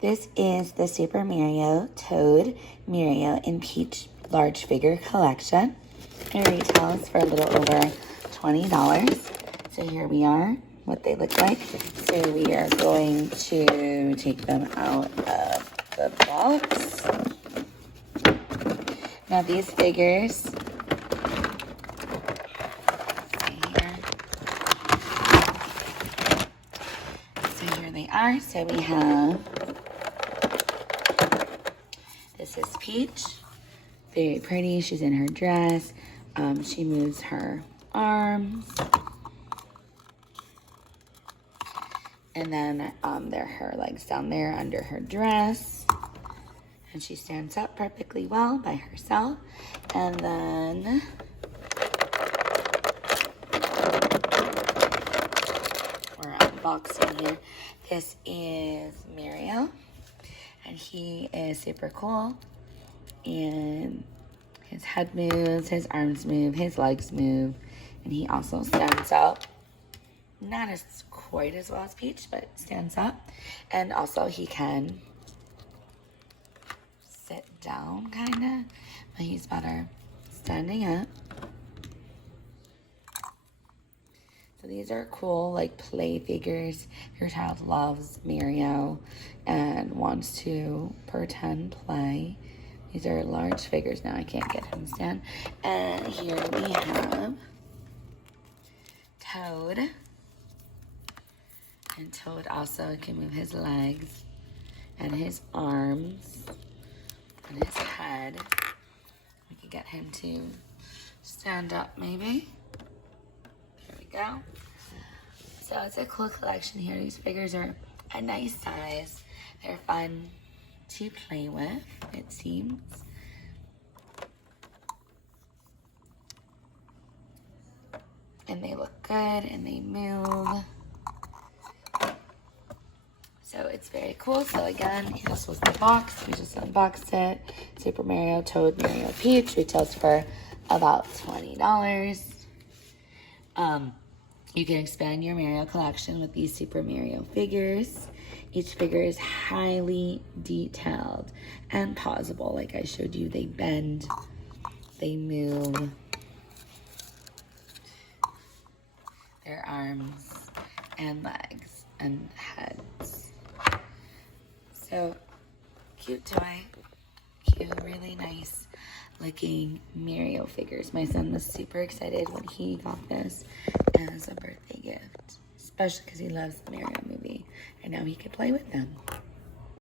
This is the Super Mario Toad Mario and Peach large figure collection. It retails for a little over $20. So here we are, what they look like. So we are going to take them out of the box. Now these figures, so here they are. So we have, this is Peach, very pretty. She's in her dress. She moves her arms. And then there are her legs down there under her dress. And she stands up perfectly well by herself. And then we're unboxing here. This is Mario. And he is super cool. And his head moves, his arms move, his legs move. And he also stands up. Not as quite as well as Peach, but stands up. And also he can sit down, kind of, but he's better standing up. So these are cool, like, play figures. If your child loves Mario and wants to pretend play. These are large figures. Now I can't get him to stand. And here we have Toad. And Toad also can move his legs and his arms and his head. We can get him to stand up maybe. There we go. So it's a cool collection here. These figures are a nice size. They're fun to play with, it seems. And they look good and they move. So it's very cool. So again, this was the box. We just unboxed it. Super Mario, Toad, Mario, Peach. Retails for about $20. You can expand your Mario collection with these Super Mario figures. Each figure is highly detailed and pausable. Like I showed you, they bend, they move. Their arms and legs and heads. So, cute toy. Cute, really nice looking Mario figures. My son was super excited when he got this as a birthday gift. Especially because he loves the Mario movie. And now he could play with them.